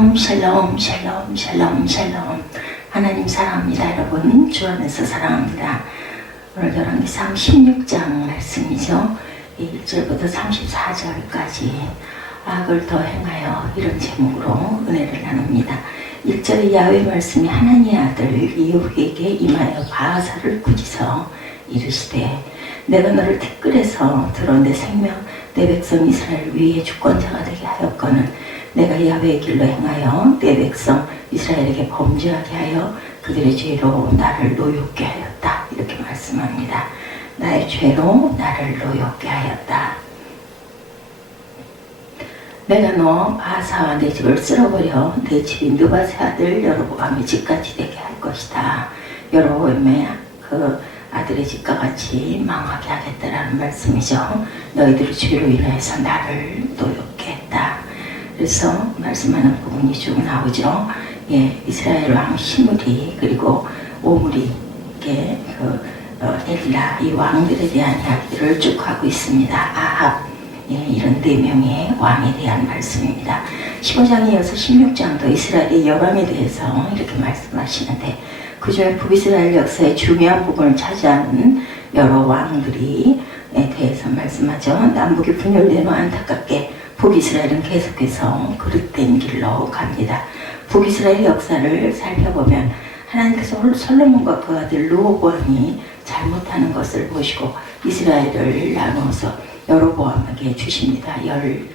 샬롬 샬롬 샬롬 샬롬 샬롬. 하나님 사랑합니다. 여러분 주 안에서 사랑합니다. 오늘 열왕기상 16장 말씀이죠. 1절부터 34절까지 악을 더 행하여 이런 제목으로 은혜를 나눕니다. 1절의 야훼 말씀이 하나님의 아들 이후에게 임하여 바하사를 꾸짖어 이르시되 내가 너를 티끌에서 들어 내 생명 내 백성 이스라엘 위에 주권자가 되게 하였거늘 내가 야훼의 길로 행하여 내 백성 이스라엘에게 범죄하게 하여 그들의 죄로 나를 노엽게 하였다. 이렇게 말씀합니다. 나의 죄로 나를 노엽게 하였다. 내가 너 바하사와 내 집을 쓸어버려 내 집인 느밧의 아들 여로보암의 집같이 되게 할 것이다. 여로보암의 그 아들의 집과 같이 망하게 하겠다라는 말씀이죠. 너희들의 죄로 인해서 나를 노엽게 했다. 그래서 말씀하는 부분이 쭉 나오죠. 이스라엘 왕 시므리 그리고 오므리께 엘라 이 왕들에 대한 이야기를 쭉 하고 있습니다. 아합 이런 네 명의 왕에 대한 말씀입니다. 15장에 이어서 16장도 이스라엘의 여왕에 대해서 이렇게 말씀하시는데 그 중에 북이스라엘 역사의 중요한 부분을 차지하는 여러 왕들에 대해서 말씀하죠. 남북이 분열되는 안타깝게 북이스라엘은 계속해서 그릇된 길로 갑니다. 북이스라엘 역사를 살펴보면 하나님께서 솔로몬과 그 아들 르호보암이 잘못하는 것을 보시고 이스라엘을 나누어서 여로보암에게 주십니다.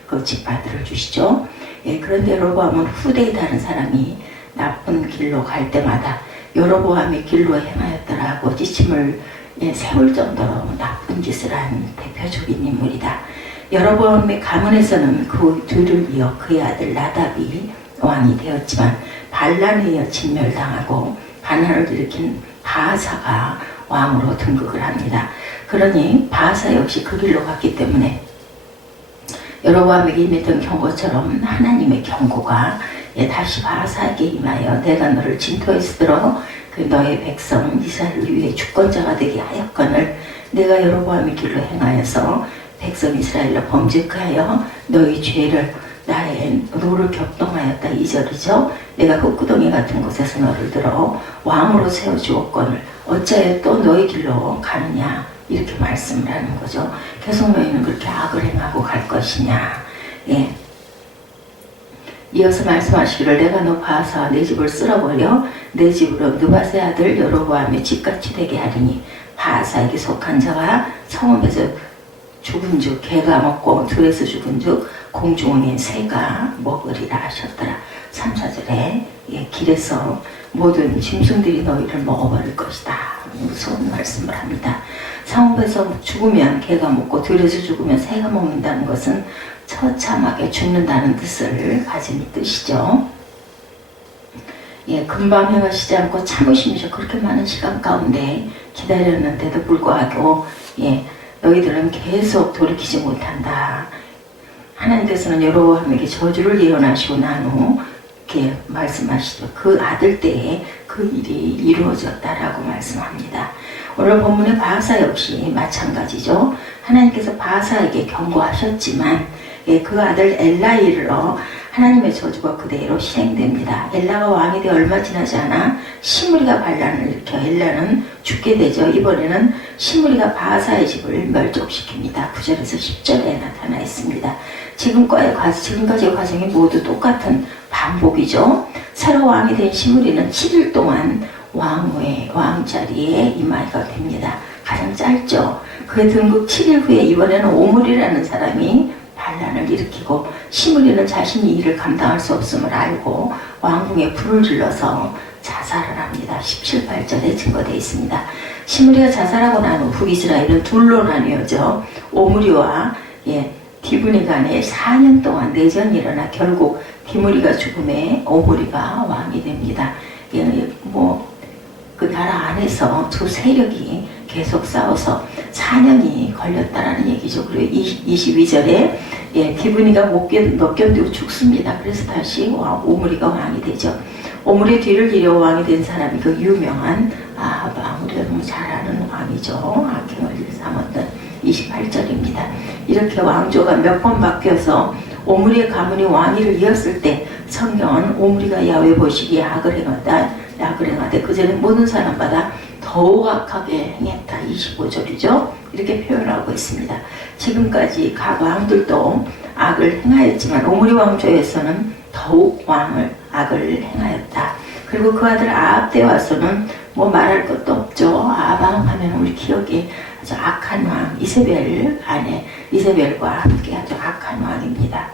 그 지파들을 주시죠. 그런데 여로보암은 후대에 다른 사람이 나쁜 길로 갈 때마다 여로보암의 길로 행하였더라고 지침을 세울 정도로 나쁜 짓을 한 대표적인 인물이다. 여로보암의 가문에서는 그 뒤를 이어 그의 아들 나답이 왕이 되었지만 반란에 의해 진멸당하고 반란을 일으킨 바하사가 왕으로 등극을 합니다. 그러니 바하사 역시 그 길로 갔기 때문에 여로보암에게 임했던 경고처럼 하나님의 경고가 다시 바하사에게 임하여 내가 너를 진토에서 들어 그 너의 백성 이스라엘을 위해 주권자가 되게 하였거늘 내가 여로보암의 길로 행하여서 백성 이스라엘로 범죄케 하여 너희 죄를 나의 노를 격동하였다. 2절이죠. 내가 흙구덩이 같은 곳에서 너를 들어 왕으로 세워주었거늘 어찌하여 또 너희 길로 가느냐 이렇게 말씀을 하는 거죠. 계속 너희는 그렇게 악을 행하고 갈 것이냐. 이어서 말씀하시기를 내가 너 바하사와 내 집을 쓸어버려 내 집으로 느밧의 아들 여로보암의 집같이 되게 하리니 바하사에게 속한 자와 성읍에서 죽은 즉 개가 먹고 들에서 죽은 즉 공중의 새가 먹으리라 하셨더라. 3, 4절에 길에서 모든 짐승들이 너희를 먹어버릴 것이다. 무서운 말씀을 합니다. 성읍에서 죽으면 개가 먹고 들에서 죽으면 새가 먹는다는 것은 처참하게 죽는다는 뜻을 가진 뜻이죠. 금방 해가 지지 않고 참으시면서 그렇게 많은 시간 가운데 기다렸는데도 불구하고 너희들은 계속 돌이키지 못한다. 하나님께서는 여로보암에게 저주를 예언하시고 난 후 이렇게 말씀하시죠. 그 아들 때에 그 일이 이루어졌다라고 말씀합니다. 오늘 본문의 바하사 역시 마찬가지죠. 하나님께서 바하사에게 경고하셨지만 그 아들 엘라이로 하나님의 저주가 그대로 실행됩니다. 엘라가 왕이 되어 얼마 지나지 않아 시므리가 반란을 일으켜 엘라는 죽게 되죠. 이번에는 시므리가 바하사의 집을 멸족시킵니다. 9절에서 10절에 나타나 있습니다. 지금까지의 과정이 모두 똑같은 반복이죠. 새로 왕이 된 시므리는 7일 동안 왕자리에 임하게 됩니다. 가장 짧죠. 그의 등극 7일 후에 이번에는 오므리라는 사람이 반란을 일으키고 시므리는 자신이 이를 감당할 수 없음을 알고 왕궁에 불을 질러서 자살을 합니다. 17, 8절에 증거되어 있습니다. 시므리가 자살하고 난 후 북이스라엘은 둘로 나뉘어져 오므리와 디브니 간에 4년 동안 내전이 일어나 결국 디므리가 죽음에 오므리가 왕이 됩니다. 그 나라 안에서 두 세력이 계속 싸워서 4년이 걸렸다라는 얘기죠. 그리고 22절에 디브니가 못 견디고 죽습니다. 그래서 다시 오므리가 왕이 되죠. 오므리의 뒤를 이어 왕이 된 사람이 그 유명한 아합, 우리가 너무 잘 아는 왕이죠. 악행을 일삼았던 28절입니다. 이렇게 왕조가 몇 번 바뀌어서 오므리의 가문이 왕위를 이었을 때 성경은 오므리가 야훼 보시기에 악을 행하되 그전에 모든 사람보다 더욱 악하게 행했다. 25절이죠. 이렇게 표현하고 있습니다. 지금까지 각 왕들도 악을 행하였지만 오므리 왕조에서는 더욱 악을 행하였다. 그리고 그 아들 아합 때 와서는 뭐 말할 것도 없죠. 아합 하면 우리 기억에 아주 악한 왕 이세벨 아내 이세벨과 함께 아주 악한 왕입니다.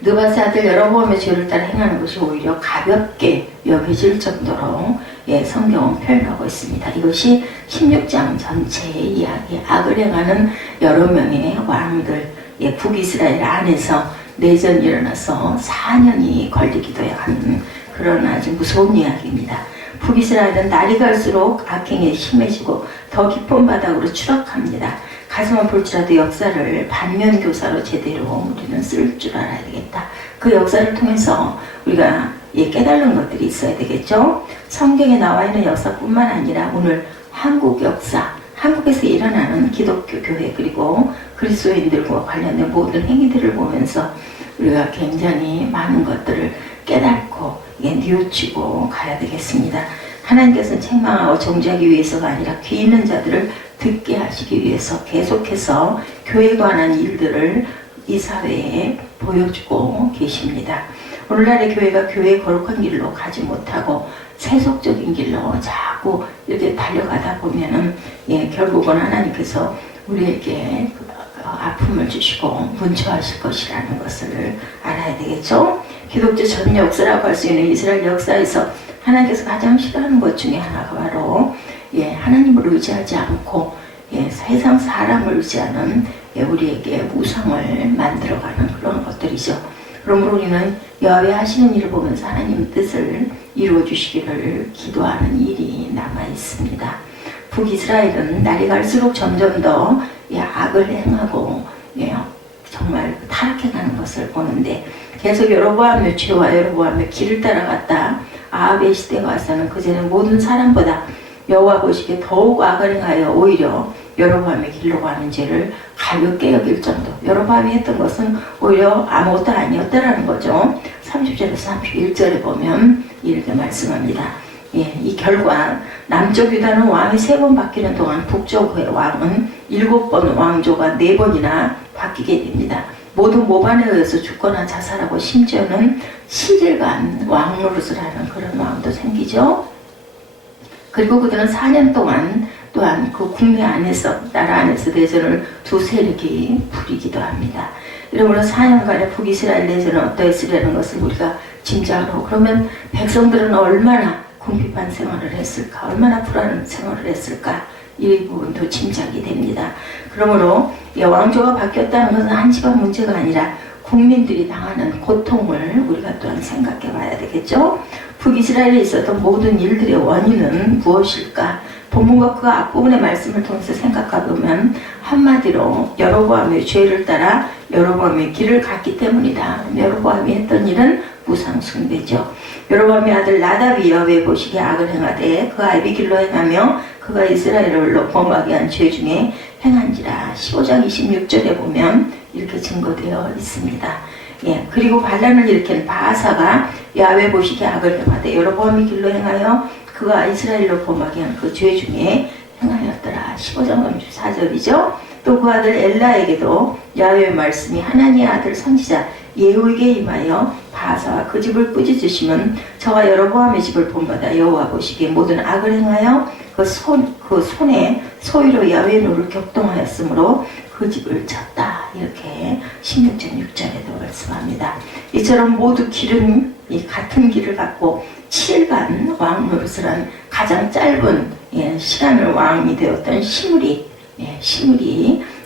느바세 아들 여로보암의 죄를 따라 행하는 것이 오히려 가볍게 여겨질 정도로 성경은 표현하고 있습니다. 이것이 16장 전체의 이야기, 악을 행하는 여러 명의 왕들, 북이스라엘 안에서 내전이 일어나서 4년이 걸리기도 하는 그런 아주 무서운 이야기입니다. 북이스라엘은 날이 갈수록 악행이 심해지고 더 깊은 바닥으로 추락합니다. 가슴은 볼지라도 역사를 반면교사로 제대로 우리는 쓸 줄 알아야 되겠다. 그 역사를 통해서 우리가 깨달은 것들이 있어야 되겠죠. 성경에 나와 있는 역사뿐만 아니라 오늘 한국 역사, 한국에서 일어나는 기독교 교회 그리고 그리스도인들과 관련된 모든 행위들을 보면서 우리가 굉장히 많은 것들을 깨닫고 뉘우치고 가야 되겠습니다. 하나님께서는 책망하고 정죄하기 위해서가 아니라 귀 있는 자들을 듣게 하시기 위해서 계속해서 교회에 관한 일들을 이 사회에 보여주고 계십니다. 오늘날의 교회가 교회의 거룩한 길로 가지 못하고 세속적인 길로 자꾸 이렇게 달려가다 보면은 결국은 하나님께서 우리에게 아픔을 주시고 문초하실 것이라는 것을 알아야 되겠죠. 기독교 전 역사라고 할 수 있는 이스라엘 역사에서 하나님께서 가장 싫어하는 것 중에 하나가 바로 하나님을 의지하지 않고 세상 사람을 의지하는 우리에게 우상을 만들어가는 그런 것들이죠. 그러므로 우리는 여호와 하시는 일을 보면서 하나님의 뜻을 이루어 주시기를 기도하는 일이 남아 있습니다. 북이스라엘은 날이 갈수록 점점 더 악을 행하고 정말 타락해가는 것을 보는데 계속 여로보암의 죄와 여로보암의 길을 따라갔다. 아합의 시대가 와서는 그제는 모든 사람보다 여호와 보시기에 더욱 악을 행하여 오히려 여로보암의 길로 가는 죄를 가볍게 여길 정도. 여로보암이 했던 것은 오히려 아무것도 아니었다라는 거죠. 30절에서 31절에 보면 이렇게 말씀합니다. 이 결과 남쪽 유다는 왕이 3번 바뀌는 동안 북쪽의 왕은 7번 왕조가 4번이나 바뀌게 됩니다. 모두 모반에 의해서 죽거나 자살하고 심지어는 7일간 왕노릇을 하는 그런 왕도 생기죠. 그리고 그들은 4년 동안 또한 그 국내 안에서 나라 안에서 내전을 두 세력이 부리기도 합니다. 이러므로 4년간의 북이스라엘 내전은 어떠했으려는 것을 우리가 짐작을 하고 그러면 백성들은 얼마나 궁핍한 생활을 했을까, 얼마나 불안한 생활을 했을까 이 부분도 짐작이 됩니다. 그러므로 왕조가 바뀌었다는 것은 한 집안 문제가 아니라 국민들이 당하는 고통을 우리가 또한 생각해 봐야 되겠죠. 북이스라엘에 있었던 모든 일들의 원인은 무엇일까? 본문과 그 앞부분의 말씀을 통해서 생각해 보면 한마디로 여로보암의 죄를 따라 여로보암의 길을 갔기 때문이다. 여로보암이 했던 일은 우상 숭배죠. 여로보암의 아들 나답이 여호와의 보시기에 악을 행하되 그 아비 길로 행하며 그가 이스라엘을 범하게 한 죄 중에 행한지라. 15장 26절에 보면 이렇게 증거되어 있습니다. 그리고 반란을 일으킨 바아사가 야훼 보시기에 악을 행하되 여로보암의 길로 행하여 그가 이스라엘로 범하게 한 그 죄 중에 행하였더라. 15장 34절이죠. 또 그 아들 엘라에게도 야훼의 말씀이 하나님의 아들 선지자 예후에게 임하여 바아사와 그 집을 꾸짖으시면 저와 여로보암의 집을 본받아 여호와 보시기에 모든 악을 행하여 그 손에 소위로 야훼의 노를 격동하였으므로 그 집을 쳤다. 이렇게 16장 6절에도 말씀합니다. 이처럼 모두 길은 이 같은 길을 갖고 7일간 왕 노릇을 한 가장 짧은 시간을 왕이 되었던 시므리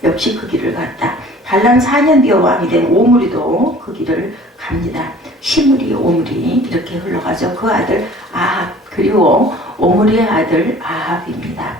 역시 그 길을 갔다. 반란 4년 뒤에 왕이 된 오므리도 그 길을 갑니다. 시므리, 오므리 이렇게 흘러가죠. 그 아들 아합 그리고 오므리의 아들 아합입니다.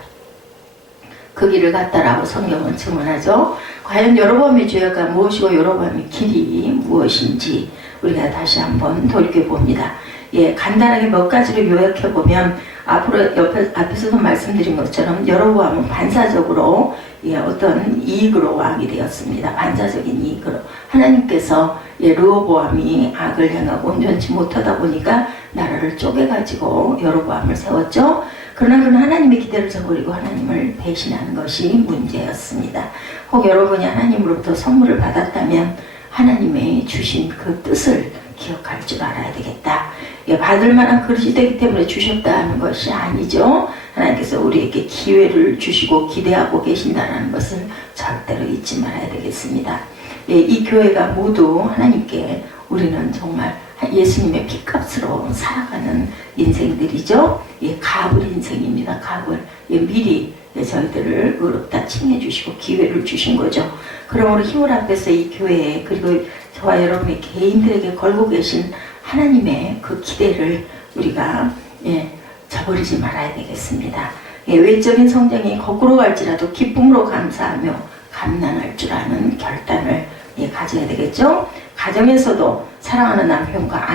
그 길을 갔다라고 성경은 증언하죠. 과연 여로보암의 죄가 무엇이고 여로보암의 길이 무엇인지 우리가 다시 한번 돌이켜봅니다. 예, 간단하게 몇 가지로 요약해보면 앞으로 앞에서도 말씀드린 것처럼 여로보암은 반사적으로 예, 어떤 이익으로 왕이 되었습니다. 반사적인 이익으로. 하나님께서 예, 르호보암이 악을 행하고 온전치 못하다 보니까 나라를 쪼개가지고 여로보암을 세웠죠. 그러나 그는 하나님의 기대를 저버리고 하나님을 배신하는 것이 문제였습니다. 혹 여러분이 하나님으로부터 선물을 받았다면 하나님의 주신 그 뜻을 기억할 줄 알아야 되겠다. 예, 받을 만한 그릇이 되기 때문에 주셨다는 것이 아니죠. 하나님께서 우리에게 기회를 주시고 기대하고 계신다는 것을 절대로 잊지 말아야 되겠습니다. 예, 이 교회가 모두 하나님께 우리는 정말 예수님의 피값으로 살아가는 인생들이죠. 예, 가불 인생입니다. 가불. 예, 미리 예, 저희들을 의롭다 칭해 주시고 기회를 주신 거죠. 그러므로 힘을 앞에서 이 교회에 그리고 저와 여러분의 개인들에게 걸고 계신 하나님의 그 기대를 우리가 예, 저버리지 말아야 되겠습니다. 예, 외적인 성장이 거꾸로 갈지라도 기쁨으로 감사하며 감난할 줄 아는 결단을 예, 가져야 되겠죠. 가정에서도 사랑하는 남편과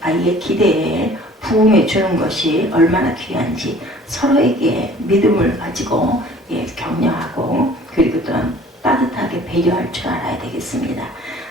아이의 기대에 부응해 주는 것이 얼마나 귀한지 서로에게 믿음을 가지고 예, 격려하고 그리고 또한 따뜻하게 배려할 줄 알아야 되겠습니다.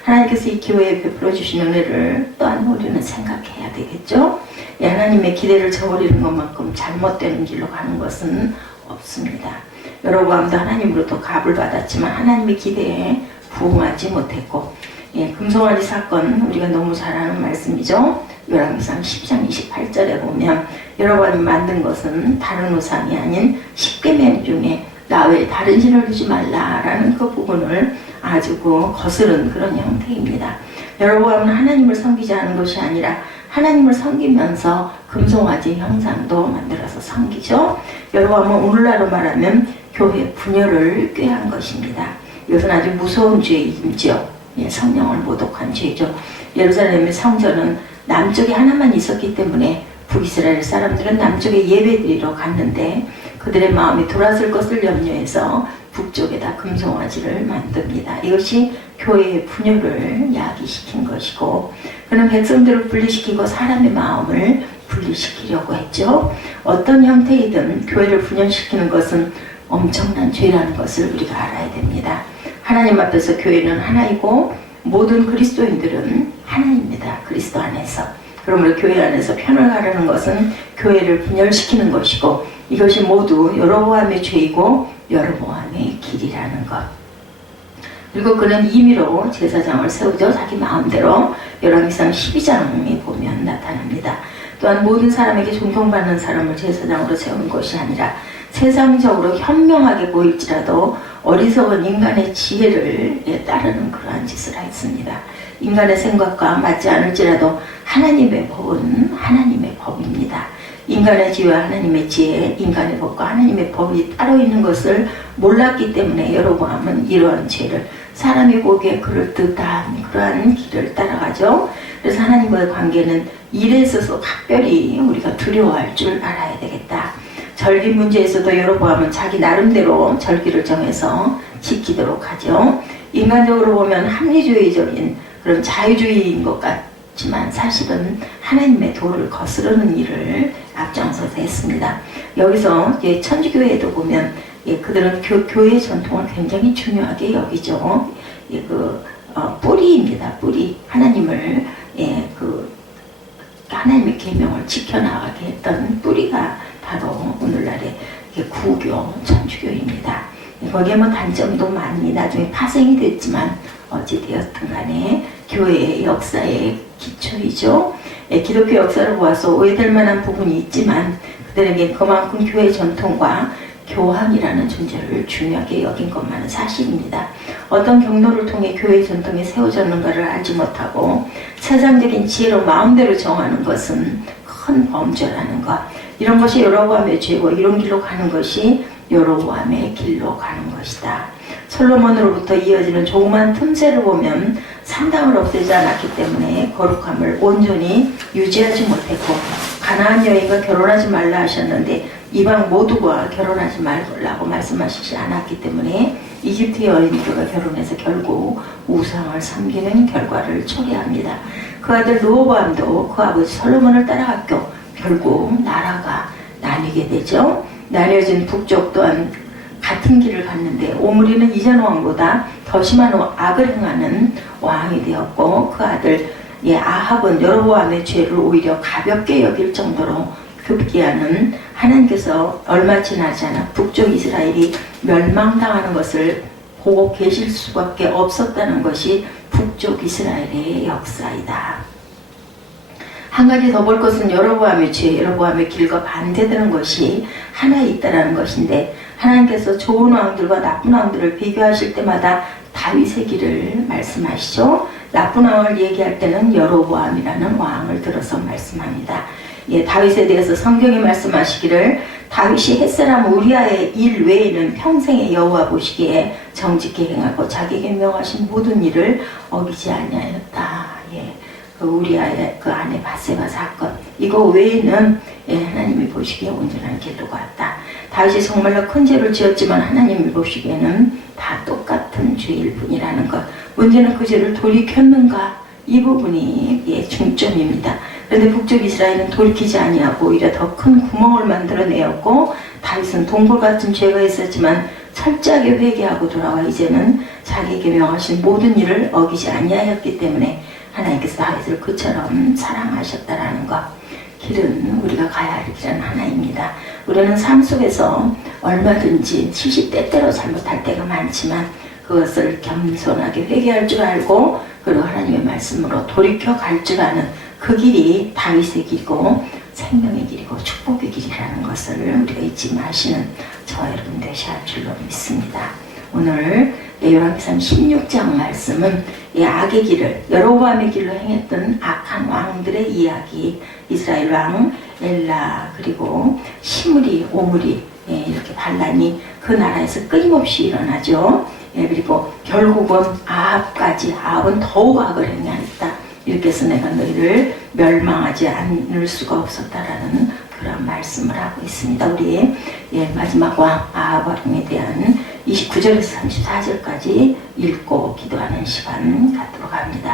하나님께서 이 교회에 베풀어 주신 은혜를 또한 우리는 생각해야 되겠죠. 예, 하나님의 기대를 저버리는 것만큼 잘못되는 길로 가는 것은 없습니다. 여로보암도 하나님으로부터 갑을 받았지만 하나님의 기대에 부응하지 못했고 예, 금송아지 사건 우리가 너무 잘 아는 말씀이죠. 열왕기상 10장 28절에 보면 여로보암이 만든 것은 다른 우상이 아닌 10계명 중에 나 외에 다른 신을 두지 말라라는 그 부분을 아주 거스른 그런 형태입니다. 여로보암은 하나님을 섬기지 않은 것이 아니라 하나님을 섬기면서 금송아지 형상도 만들어서 섬기죠. 여로보암은 오늘날로 말하면 교회 분열을 꾀한 것입니다. 이것은 아주 무서운 죄이죠. 예, 성령을 모독한 죄죠. 예루살렘의 성전은 남쪽에 하나만 있었기 때문에 북이스라엘 사람들은 남쪽에 예배드리러 갔는데 그들의 마음이 돌아설 것을 염려해서 북쪽에다 금송아지를 만듭니다. 이것이 교회의 분열을 야기시킨 것이고 그는 백성들을 분리시키고 사람의 마음을 분리시키려고 했죠. 어떤 형태이든 교회를 분열시키는 것은 엄청난 죄라는 것을 우리가 알아야 됩니다. 하나님 앞에서 교회는 하나이고 모든 그리스도인들은 하나입니다. 그리스도 안에서. 그러므로 교회 안에서 편을 가르는 것은 교회를 분열시키는 것이고 이것이 모두 여로보암의 죄이고 여로보암의 길이라는 것. 그리고 그는 임의로 제사장을 세우죠. 자기 마음대로. 열왕기상 12장에 보면 나타납니다. 또한 모든 사람에게 존경받는 사람을 제사장으로 세우는 것이 아니라 세상적으로 현명하게 보일지라도 어리석은 인간의 지혜를 따르는 그러한 짓을 했습니다. 인간의 생각과 맞지 않을지라도 하나님의 법은 하나님의 법입니다. 인간의 지혜와 하나님의 지혜, 인간의 법과 하나님의 법이 따로 있는 것을 몰랐기 때문에 여로보암은 이러한 죄를 사람이 보기에 그럴듯한 그러한 길을 따라가죠. 그래서 하나님과의 관계는 일에 있어서 각별히 우리가 두려워할 줄 알아야 되겠다. 절기 문제에서도 여로보암은 자기 나름대로 절기를 정해서 지키도록 하죠. 인간적으로 보면 합리주의적인 그런 자유주의인 것 같지만 사실은 하나님의 도를 거스르는 일을 앞장서서 했습니다. 여기서 천주교회에도 보면 그들은 교회의 전통을 굉장히 중요하게 여기죠. 뿌리입니다. 뿌리. 하나님을 하나님의 계명을 지켜나가게 했던 뿌리가 바로 오늘날의 구교, 천주교입니다. 거기에 단점도 많이 나중에 파생이 됐지만 어찌되었든 간에 교회의 역사의 기초이죠. 기독교 역사를 보아서 오해될 만한 부분이 있지만 그들에게 그만큼 교회 전통과 교황이라는 존재를 중요하게 여긴 것만은 사실입니다. 어떤 경로를 통해 교회 전통이 세워졌는가를 알지 못하고 세상적인 지혜로 마음대로 정하는 것은 큰 범죄라는 것. 이런 것이 여로보암의 죄고 이런 길로 가는 것이 여로보암의 길로 가는 것이다. 솔로몬으로부터 이어지는 조그만 틈새를 보면 산당을 없애지 않았기 때문에 거룩함을 온전히 유지하지 못했고 가나안 여인과 결혼하지 말라 하셨는데 이방 모두가 결혼하지 말라고 말씀하시지 않았기 때문에 이집트 여인들과 결혼해서 결국 우상을 섬기는 결과를 초래합니다. 그 아들 르호보암도 그 아버지 솔로몬을 따라갔고 결국 나라가 나뉘게 되죠. 나뉘어진 북쪽 또한 같은 길을 갔는데 오므리는 이전 왕보다 더 심한 악을 행하는 왕이 되었고 그 아들 아합은 여로보암의 죄를 오히려 가볍게 여길 정도로 급기야는 하나님께서 얼마 지나지 않아 북쪽 이스라엘이 멸망당하는 것을 보고 계실 수밖에 없었다는 것이 북쪽 이스라엘의 역사이다. 한 가지 더 볼 것은 여로보암의 죄, 여로보암의 길과 반대되는 것이 하나 있다라는 것인데 하나님께서 좋은 왕들과 나쁜 왕들을 비교하실 때마다 다윗의 길을 말씀하시죠. 나쁜 왕을 얘기할 때는 여로보암이라는 왕을 들어서 말씀합니다. 다윗에 대해서 성경이 말씀하시기를 다윗이 햇사람 우리아의 일 외에는 평생에 여호와 보시기에 정직히 행하고 자기에게 명하신 모든 일을 어기지 아니하였다. 그 우리아의 그 아내 바세바 사건 이거 외에는 하나님이 보시기에 온전한 길로 갔다. 다윗이 정말로 큰 죄를 지었지만 하나님이 보시기에는 다 똑같은 죄일 뿐이라는 것. 문제는 그 죄를 돌이켰는가? 이 부분이 중점입니다. 그런데 북쪽 이스라엘은 돌이키지 아니하고 오히려 더 큰 구멍을 만들어내었고 다윗은 동굴 같은 죄가 있었지만 철저하게 회개하고 돌아와 이제는 자기에게 명하신 모든 일을 어기지 아니하였기 때문에 하나님께서 다윗을 그처럼 사랑하셨다라는 것. 길은 우리가 가야 할 길은 하나입니다. 우리는 삶 속에서 얼마든지 시시때때로 잘못할 때가 많지만 그것을 겸손하게 회개할 줄 알고 그리고 하나님의 말씀으로 돌이켜 갈 줄 아는 그 길이 다윗의 길이고 생명의 길이고 축복의 길이라는 것을 우리가 잊지 마시는 저와 여러분 되셔야 할 줄로 믿습니다. 오늘 열왕기상 16장 말씀은 이 악의 길을 여로보암의 길로 행했던 악한 왕들의 이야기, 이스라엘 왕 엘라 그리고 시므리 오므리 이렇게 반란이 그 나라에서 끊임없이 일어나죠. 그리고 결국은 아합까지 아합은 더욱 악을 행하였다. 이렇게 해서 내가 너희를 멸망하지 않을 수가 없었다라는 그런 말씀을 하고 있습니다. 우리 마지막 왕 아합 왕에 대한 29절에서 34절까지 읽고 기도하는 시간 갖도록 합니다.